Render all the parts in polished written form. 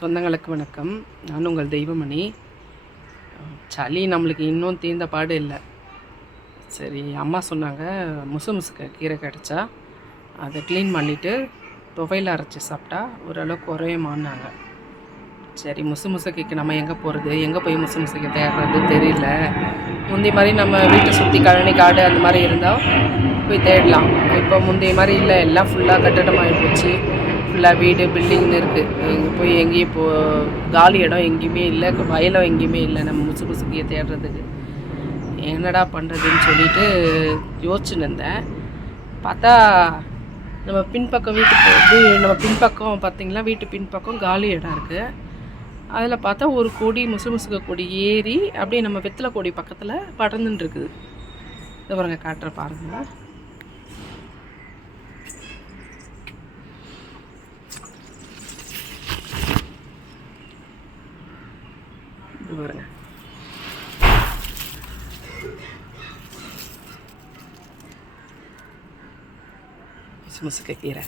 சொந்தங்களுக்கு வணக்கம். நான் உங்கள் தெய்வமணி. சளி நம்மளுக்கு இன்னும் தீர்ந்த பாடு இல்லை. சரி, அம்மா சொன்னாங்க முசுமுசுக்கு கீரை கிடச்சா அதை க்ளீன் பண்ணிவிட்டு துவையில் அரைச்சி சாப்பிட்டா ஓரளவுக்கு குறையுமான்னாங்க. சரி, முசுமுசுக்கு நம்ம எங்கே போகிறது, எங்கே போய் முசுமுசுக்கு தேடுறது தெரியல. முந்தைய மாதிரி நம்ம வீட்டை சுற்றி கழனி காடு அந்த மாதிரி இருந்தால் போய் தேடலாம். இப்போ முந்தைய மாதிரி இல்லை, எல்லாம் ஃபுல்லாக கட்டடமாகி போச்சு. ஃபுல்லாக வீடு பில்டிங்னு இருக்குது. இங்கே போய் எங்கேயும் காலி இடம் எங்கேயுமே இல்லை, வயலும் எங்கேயுமே இல்லை. நம்ம முசுமுசுக்கியை தேடுறதுக்கு என்னடா பண்ணுறதுன்னு சொல்லிட்டு யோசிச்சுன்னு இருந்தேன். பார்த்தா நம்ம பின்பக்கம் நம்ம பின்பக்கம் பார்த்திங்களா, வீட்டு பின்பக்கம் காலி இடம் இருக்குது. அதில் பார்த்தா ஒரு கொடி, முசுமுசுக்க கொடி ஏறி அப்படியே நம்ம வெத்தலை கொடி பக்கத்தில் படர்ந்துன்னு இருக்குது. இதை பாருங்க, காட்டுற பாருங்களா. பாருங்க, முசுமுசுக்க கீரை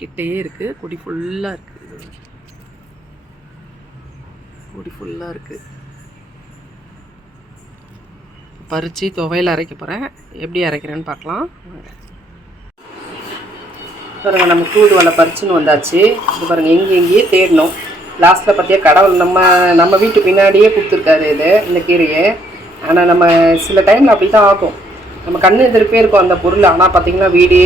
கிட்டே இருக்கு. கொடி ஃபுல்லாக இருக்குது, கொடி ஃபுல்லாக இருக்குது. பறித்து துவையில் அரைக்க போகிறேன். எப்படி அரைக்கிறேன்னு பார்க்கலாம். பாருங்க, நம்ம தூதுவளை பறிச்சுன்னு வந்தாச்சு. இது பாருங்கள், எங்கேயே தேடணும். லாஸ்ட்டில் பார்த்தியா கடவுள் நம்ம வீட்டு பின்னாடியே கொடுத்துருக்காரு இந்த கீரையை. ஆனால் நம்ம சில டைமில் அப்படி தான் ஆகும். நம்ம கண்ணு எதிர்ப்பே இருக்கும் அந்த பொருள். ஆனால் பார்த்திங்கன்னா வீடே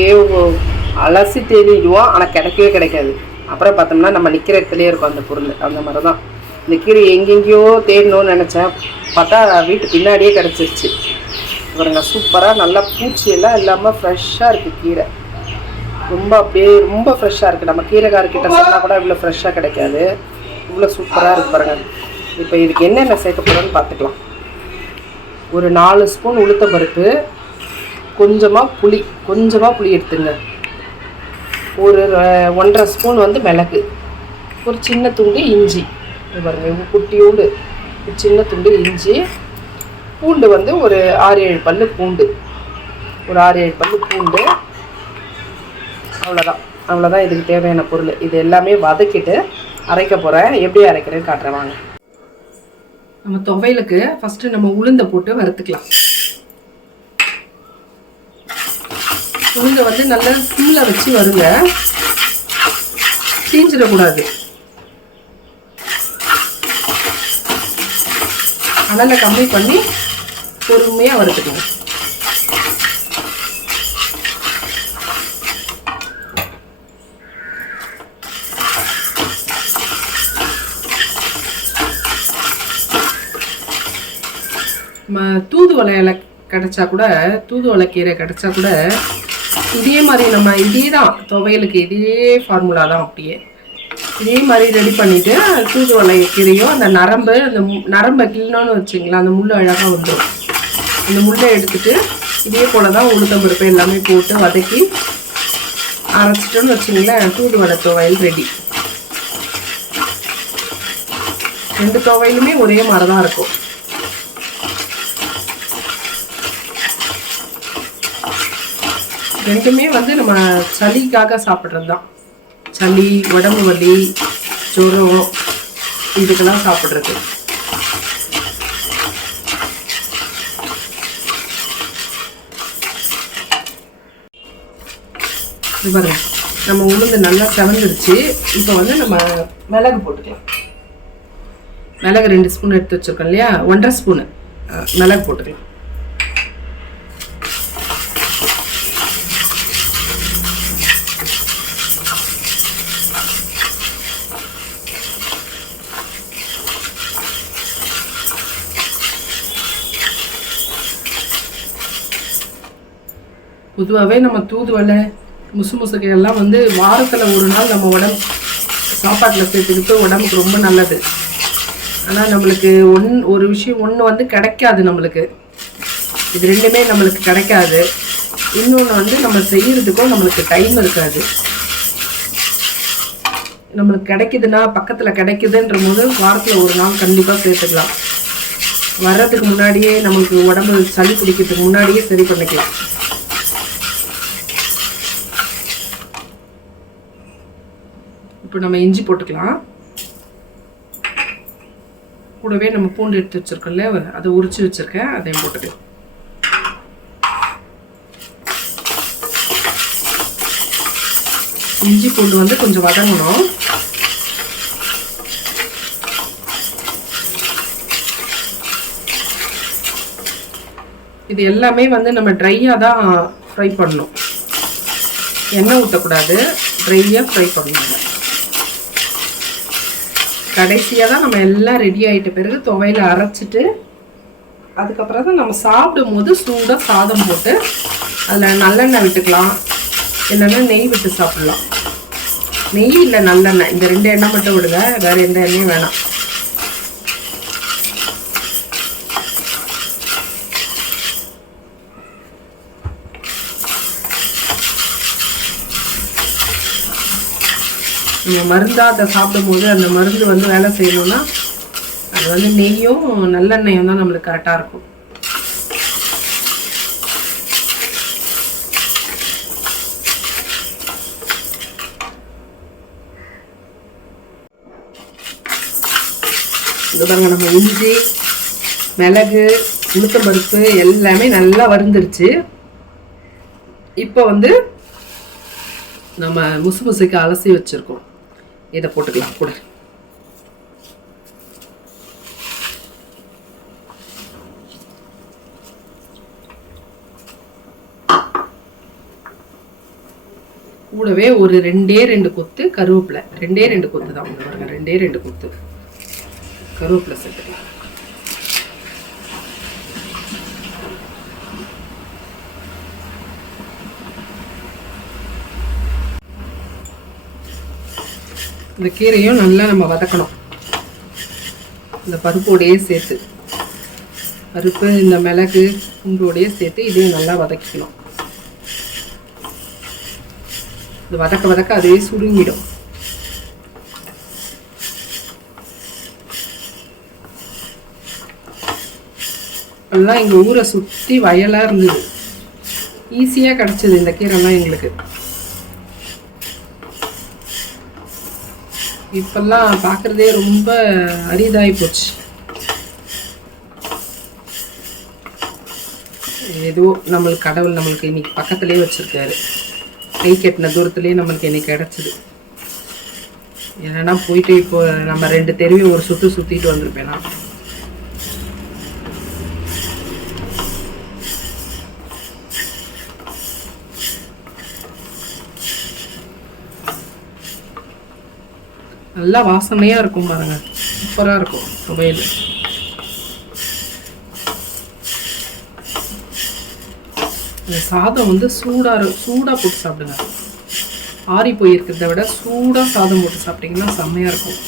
அலசி தேடிடுவோம், ஆனால் கிடைக்கவே கிடைக்காது. அப்புறம் பார்த்தோம்னா நம்ம நிற்கிற இடத்துலேயே இருக்கும் அந்த பொருள். அந்த மாதிரி தான் இந்த கீரை எங்கெங்கேயோ தேடணும்னு நினச்சேன். பார்த்தா வீட்டு பின்னாடியே கிடச்சிருச்சு. பாருங்க, சூப்பராக நல்லா பூச்சியெல்லாம் இல்லாமல் ஃப்ரெஷ்ஷாக இருக்குது கீரை. ரொம்ப ஃப்ரெஷ்ஷாக இருக்குது. நம்ம கீரைக்காரர்கிட்ட சொன்னால் கூட இவ்வளோ ஃப்ரெஷ்ஷாக கிடைக்காது. இவ்வளோ சூப்பராக இருக்குது பாருங்கள். இப்போ இதுக்கு என்னென்ன சேர்க்க போகிறோன்னு பார்த்துக்கலாம். ஒரு 4 ஸ்பூன் உளுத்தம் பருப்பு, கொஞ்சமாக புளி எடுத்துங்க. ஒரு 1.5 ஸ்பூன் மிளகு, ஒரு சின்ன துண்டு இஞ்சி. பாருங்கள், குட்டியோடு சின்ன துண்டு இஞ்சி. பூண்டு ஒரு 6-7 பல்லு பூண்டு, ஒரு 6-7 பல்லு பூண்டு. அவ்வளோதான் இதுக்கு தேவையான பொருள். இது எல்லாமே வதக்கிட்டு அரைக்க போகிறேன். எப்படி அரைக்கிறேன்னு காட்டுறேன் வாங்க. நம்ம துவையலுக்கு ஃபஸ்ட்டு நம்ம உளுந்தை போட்டு வறுத்துக்கலாம். உளுந்தை நல்லா சிம்மில் வச்சு வருங்க, தீஞ்சிடக்கூடாது. அனலை கம்மி பண்ணி பொறுமையாக வறுத்துக்கலாம். தூதுவளை இலை கிடச்சா கூட, தூதுவளை கீரை கிடச்சா கூட இதே மாதிரி நம்ம இதே தான் துவையலுக்கு இதே ஃபார்முலா தான். அப்படியே இதே மாதிரி ரெடி பண்ணிவிட்டு தூதுவளை கீரையும் அந்த நரம்பை கிள்ளணும்னு வச்சிங்களா, அந்த முள் அழகாக வந்துடும். அந்த முள்ளை எடுத்துகிட்டு இதே போல் தான் உளுத்தம் பருப்பு எல்லாமே போட்டு வதக்கி அரைச்சிட்டோன்னு வச்சிங்களேன், தூதுவளை துவையல் ரெடி. 2 துவையலுமே ஒரே மாதிரி தான் இருக்கும். ரெண்டுமே நம்ம சளிக்காக சாப்பிட்றது தான். சளி, உடம்பு வலி, ஜுரம், இதுக்கெல்லாம் சாப்பிட்றது. பாருங்க, நம்ம உளுந்து நல்லா செவந்துருச்சு. இப்போ நம்ம மிளகு போட்டுக்கலாம். மிளகு 2 ஸ்பூன் எடுத்து வச்சுருக்கோம் இல்லையா, 1.5 ஸ்பூனு மிளகு போட்டுக்கலாம். பொதுவாகவே நம்ம தூதுவளை, முசுமுசுக்கையெல்லாம் வாரத்தில் ஒரு நாள் நம்ம உடம்பு சாப்பாட்டில் சேர்த்துக்கிட்டு உடம்புக்கு ரொம்ப நல்லது. ஆனால் நம்மளுக்கு ஒரு விஷயம் கிடைக்காது. நம்மளுக்கு இது ரெண்டுமே நம்மளுக்கு கிடைக்காது. இன்னொன்று நம்ம செய்கிறதுக்கும் நம்மளுக்கு டைம் இருக்காது. நம்மளுக்கு கிடைக்குதுன்னா, பக்கத்தில் கிடைக்குதுன்ற போது வாரத்தில் ஒரு நாள் கண்டிப்பாக சேர்த்துக்கலாம். வர்றதுக்கு முன்னாடியே நமக்கு உடம்பு சளி பிடிக்கிறதுக்கு முன்னாடியே சரி பண்ணிக்கலாம். இப்போ நம்ம இஞ்சி போட்டுக்கலாம். கூடவே நம்ம பூண்டு எடுத்து வச்சுருக்கோம்ல, அதை உரிச்சு வச்சுருக்கேன், அதையும் போட்டுக்கலாம். இஞ்சி பூண்டு வந்து கொஞ்சம் வதங்கணும். இது எல்லாமே வந்து நம்ம ட்ரையாக தான் ஃப்ரை பண்ணணும், எண்ணெய் ஊற்றக்கூடாது, ட்ரையாக ஃப்ரை பண்ணணும். கடைசியாக தான் நம்ம எல்லாம் ரெடி ஆகிட்ட பிறகு துவையில் அரைச்சிட்டு அதுக்கப்புறம் தான் நம்ம சாப்பிடும் போது சூடாக சாதம் போட்டு அதில் நல்லெண்ணெய் விட்டுக்கலாம், இல்லைன்னா நெய் விட்டு சாப்பிட்லாம். நெய் இல்லை நல்லெண்ணெய், இந்த 2 எண்ணெய் மட்டும் விடுங்க, வேறு எந்த எண்ணெயும் வேணாம். நம்ம மருந்தாக அதை சாப்பிடும் போது அந்த மருந்து வந்து வேலை செய்யணும்னா அது வந்து நெய்யும் நல்லெண்ணெயும் தான் நம்மளுக்கு கரெக்டாக இருக்கும். இது பாருங்க, நம்ம இஞ்சி மிளகு உளுத்தம்பருப்பு எல்லாமே நல்லா வறுந்துருச்சு. இப்போ வந்து நம்ம முசுக்கு அலசி வச்சுருக்கோம், இதை போட்டுக்கலாம் கூட. கூடவே ஒரு 2 கொத்து கருவேப்பிலை, 2 கொத்து தான் பாருங்க, 2 கொத்து கருவேப்பிலை சேர்த்துக்கலாம். இந்த கீரையும் நல்லா நம்ம வதக்கணும், இந்த பருப்போடையே சேர்த்து, பருப்பு இந்த மிளகு பூண்டோடையே சேர்த்து இதையும் நல்லா வதக்கிக்கணும். இது வதக்க வதக்க அதுவே சுருங்கிடும். எல்லாம் எங்கள் ஊரை சுற்றி வயலாக இருந்தது, ஈஸியாக கிடச்சிது இந்த கீரைலாம் எங்களுக்கு. இப்பெல்லாம் பார்க்குறதே ரொம்ப அரிதாகி போச்சு. ஏதோ நம்மளுக்கு கடவுள் நம்மளுக்கு இன்னைக்கு பக்கத்துலேயே வச்சுருக்காரு, கை கட்டின தூரத்துலேயே நம்மளுக்கு இன்னைக்கு கிடச்சிது. என்னன்னா போயிட்டு இப்போ நம்ம 2 தெருவையும் ஒரு சுற்றிட்டு வந்திருப்பேன் நான். நல்லா வாசனையாக இருக்கும் பாருங்க, சூப்பராக இருக்கும் சமையல். இந்த சாதம் வந்து சூடாக போட்டு சாப்பிடுங்க, ஆறி போயிருக்கிறத விட சூடாக சாதம் போட்டு சாப்பிட்டீங்கன்னா செம்மையாக இருக்கும்.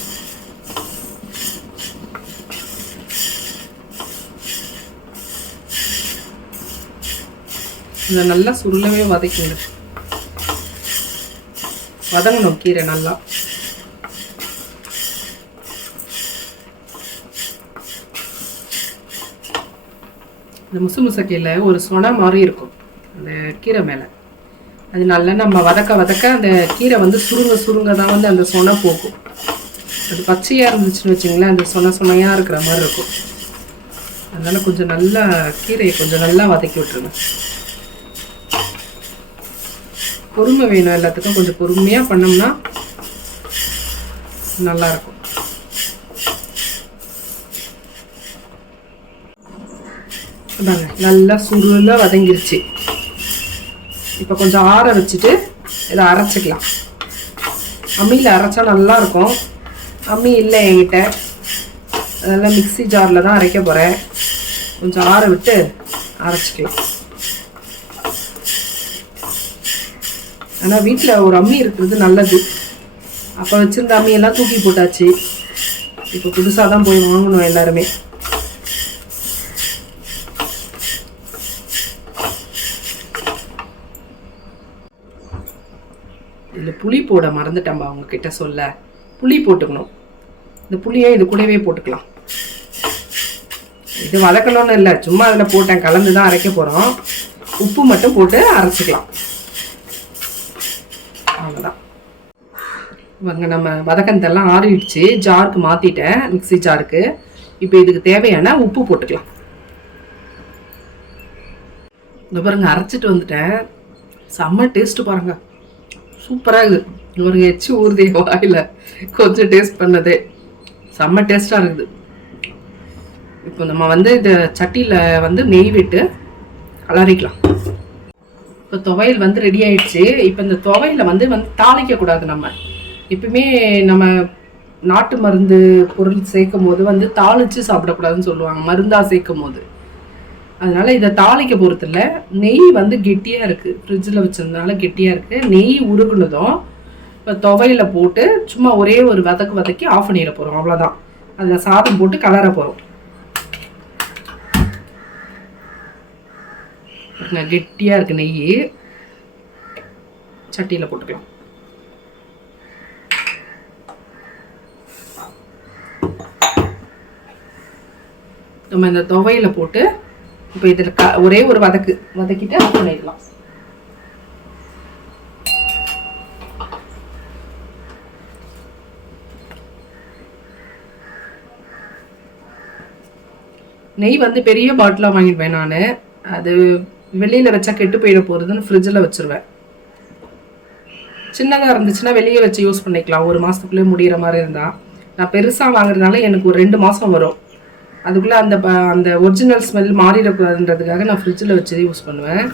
இதை நல்லா சுருளவே வதக்கிங்க, வதங்கணும் கீரை நல்லா. இந்த முசுக்கையில் ஒரு சொனை மாதிரி இருக்கும் அந்த கீரை மேலே, அது நல்லா நம்ம வதக்க வதக்க அந்த கீரை வந்து சுருங்க தான் வந்து அந்த சொனை போக்கும். அது பச்சையாக இருந்துச்சுன்னு வச்சுங்களேன், அந்த சொனையாக இருக்கிற மாதிரி இருக்கும். அதனால் கொஞ்சம் நல்லா கீரையை கொஞ்சம் நல்லா வதக்கி விட்டுருங்க. பொறுமை வேணும் எல்லாத்துக்கும், கொஞ்சம் பொறுமையாக பண்ணோம்னா நல்லாயிருக்கும். அதாங்க நல்லா சுருள வதங்கிருச்சு. இப்போ கொஞ்சம் ஆற வச்சுட்டு இதை அரைச்சிக்கலாம். அம்மியில் அரைச்சா நல்லாயிருக்கும், அம்மி இல்லை என்கிட்ட, அதெல்லாம் மிக்ஸி ஜாரில் தான் அரைக்க போகிறேன். கொஞ்சம் ஆற விட்டு அரைச்சிக்கலாம். ஆனால் வீட்டில் ஒரு அம்மி இருக்கிறது நல்லது. அப்போ வச்சுருந்த அம்மியெல்லாம் தூக்கி போட்டாச்சு, இப்போ புதுசாக தான் போய் வாங்கணும் எல்லாருமே. இதில் புளி போட மறந்துட்டேன்பா உங்ககிட்ட சொல்ல, புளி போட்டுக்கணும். இந்த புளியை இது கூடவே போட்டுக்கலாம். இது வதக்கணும்னு இல்லை, சும்மா அதில் போட்டேன், கலந்து தான் அரைக்க போகிறோம். உப்பு மட்டும் போட்டு அரைச்சிக்கலாம், அவ்வளோதான். இவங்க நம்ம வதக்கந்தெல்லாம் ஆறிடுச்சு, ஜாருக்கு மாற்றிட்டேன், மிக்சி ஜாருக்கு. இப்போ இதுக்கு தேவையான உப்பு போட்டுக்கலாம். இந்த பாருங்க அரைச்சிட்டு வந்துட்டேன். செம்ம டேஸ்ட்டு பாருங்க, சூப்பராக இருக்குது. ஒரு எச்சு ஊறுதே வாயில் கொஞ்சம் டேஸ்ட் பண்ணதே, செம்ம டேஸ்ட்டாக இருக்குது. இப்போ நம்ம வந்து இந்த சட்டியில் நெய் விட்டு கலரிக்கலாம். இப்போ துவையல் ரெடி ஆயிடுச்சு. இப்போ இந்த துவையில தாளிக்கக்கூடாது. நம்ம எப்பவுமே நம்ம நாட்டு மருந்து பொருள் சேர்க்கும் போது தாளித்து சாப்பிடக்கூடாதுன்னு சொல்லுவாங்க, மருந்தாக சேர்க்கும் போது. அதனால இதை தாளிக்க பொறுத்தில்ல. நெய் கெட்டியாக இருக்குது, ஃப்ரிட்ஜில் வச்சதுனால கெட்டியாக இருக்குது. நெய் உருகுனதும் இப்போ துவையில போட்டு சும்மா ஒரே ஒரு வதக்கி ஆஃப் பண்ணிட போகிறோம், அவ்வளோதான். அதில் சாதம் போட்டு கலர போகிறோம். கெட்டியாக இருக்குது நெய், சட்டியில் போட்டுக்கலாம். நம்ம இந்த துவையில போட்டு இப்போ இதில் ஒரே ஒரு வதக்கிட்டு ஆஃப் பண்ணிடலாம். நெய் பெரிய பாட்டிலாக வாங்கிடுவேன் நான். அது வெளியில் வச்சா கெட்டு போயிட போகிறதுன்னு ஃப்ரிட்ஜில் வச்சுருவேன். சின்னதாக இருந்துச்சுன்னா வெளியே வச்சு யூஸ் பண்ணிக்கலாம், ஒரு மாதத்துக்குள்ளே முடிகிற மாதிரி இருந்தால். நான் பெருசாக வாங்குறதுனால எனக்கு ஒரு 2 மாதம் வரும். அதுக்குள்ளே அந்த ஒரிஜினல் ஸ்மெல் மாறிடக்கூடாதுன்றதுக்காக நான் ஃப்ரிட்ஜில் வச்சு யூஸ் பண்ணுவேன்.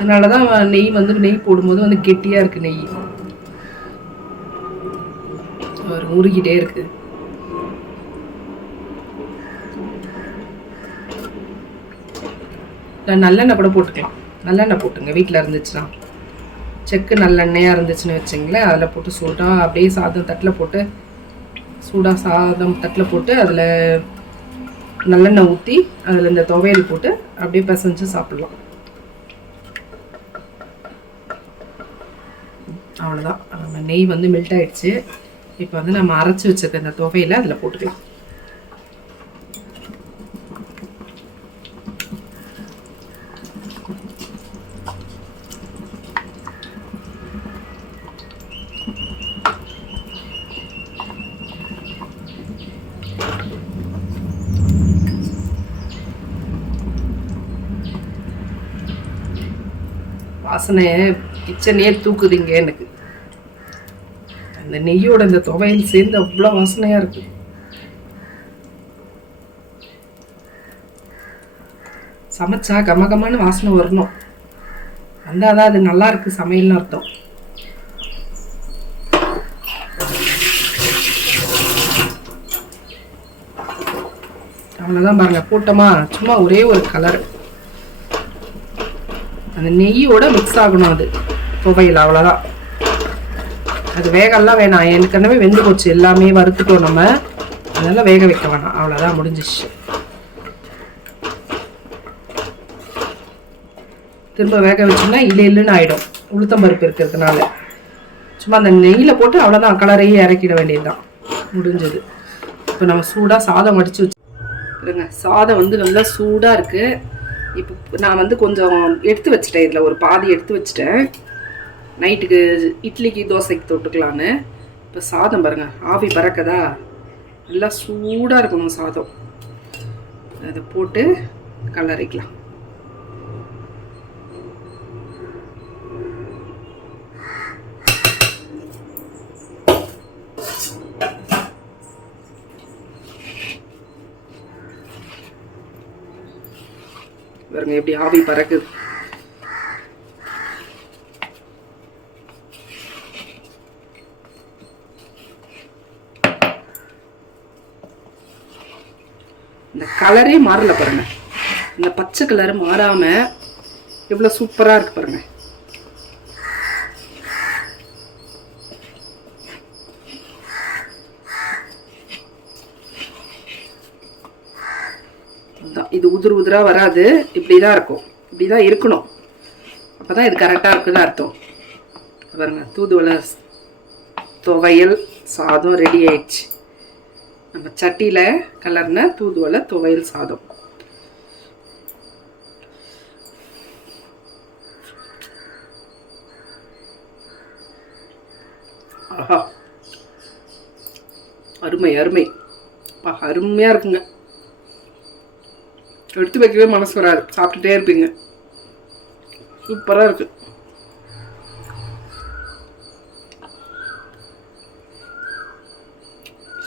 அதனால தான் நெய் போடும்போது கெட்டியாக இருக்குது. நெய் உருகிட்டே இருக்குது. நல்லெண்ணெய் கூட போட்டுக்கலாம். நல்லெண்ணெய் போட்டுங்க வீட்டில் இருந்துச்சுன்னா. செக்கு நல்லெண்ணெயாக இருந்துச்சுன்னு வச்சுங்களேன், அதில் போட்டு சூடாக அப்படியே சாதம் தட்டில் போட்டு அதில் நல்லெண்ணெய் ஊற்றி அதில் இந்த துவையல் போட்டு அப்படியே பிசைஞ்சு சாப்பிட்லாம். அவ்வளோதான். நம்ம நெய் மெல்ட் ஆகிடுச்சு. இப்போ நம்ம அரைச்சி வச்சுருக்க இந்த துவையலை அதில் போட்டுக்கலாம். வாசனை கிச்சனையே தூக்குதுங்க எனக்கு. அந்த நெய்யோட இந்த துவையல் சேர்ந்து அவ்வளோ வாசனையாக இருக்கு. சமைச்சா கமகமான வாசனை வரணும், வந்தாதான் அது நல்லா இருக்கு சமையல்னு அர்த்தம். அவ்வளோதான் பாருங்க, போட்டோமா சும்மா ஒரே ஒரு கலர் அந்த நெய்யோட மிக்ஸ் ஆகணும் அது துவையல். அவ்வளோதான், அது வேகலாம் வேணாம், ஏற்கனவே வெந்து போச்சு, எல்லாமே வறுத்துட்டோம் நம்ம, அதெல்லாம் வேக வைக்க வேணாம். அவ்வளோதான், முடிஞ்சிச்சு. திரும்ப வேக வச்சோம்னா இல்லைன்னு ஆகிடும், உளுத்தம்பருப்பு இருக்கிறதுனால. சும்மா அந்த நெய்யில் போட்டு அவ்வளோதான், கலரையே இறக்கிட வேண்டியதுதான், முடிஞ்சது. இப்போ நம்ம சூடாக சாதம் வடித்து வச்சுருங்க. சாதம் நல்லா சூடாக இருக்குது. இப்போ நான் கொஞ்சம் எடுத்து வச்சுட்டேன், இதில் ஒரு பாதி எடுத்து வச்சுட்டேன், நைட்டுக்கு இட்லிக்கு தோசைக்கு தொட்டுக்கலான்னு. இப்போ சாதம் பாருங்கள், ஆவி பறக்கதா, நல்லா சூடாக இருக்கணும் சாதம். அதை போட்டு கலரிக்கலாம். பாருங்க எப்படி ஆவி பறக்குது. இந்த கலரே மாறல பாருங்க, இந்த பச்சை கலர் மாறாம எவ்வளவு சூப்பரா இருக்கு பாருங்க. இது உதிர் உதிரா வராது, இப்படிதான் இருக்கும், இப்படிதான் இருக்கணும். அப்பதான் இது கரெக்டா இருக்குன்னு அர்த்தம். பாருங்க, தூதுவளை துவையல் சாதம் ரெடி ஆயிடுச்சு. நம்ம சட்டியில கலர்ன தூதுவளை துவையல் சாதம். ஆஹா, அருமை அருமை. அருமையாக இருக்குங்க. எடுத்து வைக்கவே மனசு வராது, சாப்பிட்டுட்டே இருப்பீங்க. சூப்பராக இருக்கு.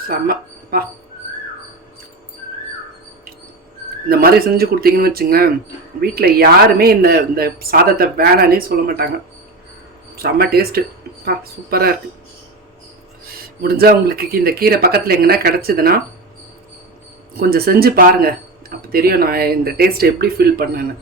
செம்மப்பா. இந்த மாதிரி செஞ்சு கொடுத்தீங்கன்னு வச்சுங்களேன், வீட்டில் யாருமே இந்த இந்த சாதத்தை வேணானே சொல்ல மாட்டாங்க. செம்ம டேஸ்ட்டு. சூப்பராக இருக்குது. முடிஞ்சால் உங்களுக்கு இந்த கீரை பக்கத்தில் எங்கன்னா கிடச்சிதுன்னா கொஞ்சம் செஞ்சு பாருங்கள். அப்போ தெரியும் நான் இந்த டேஸ்ட் எப்படி ஃபீல் பண்ணேன்னு.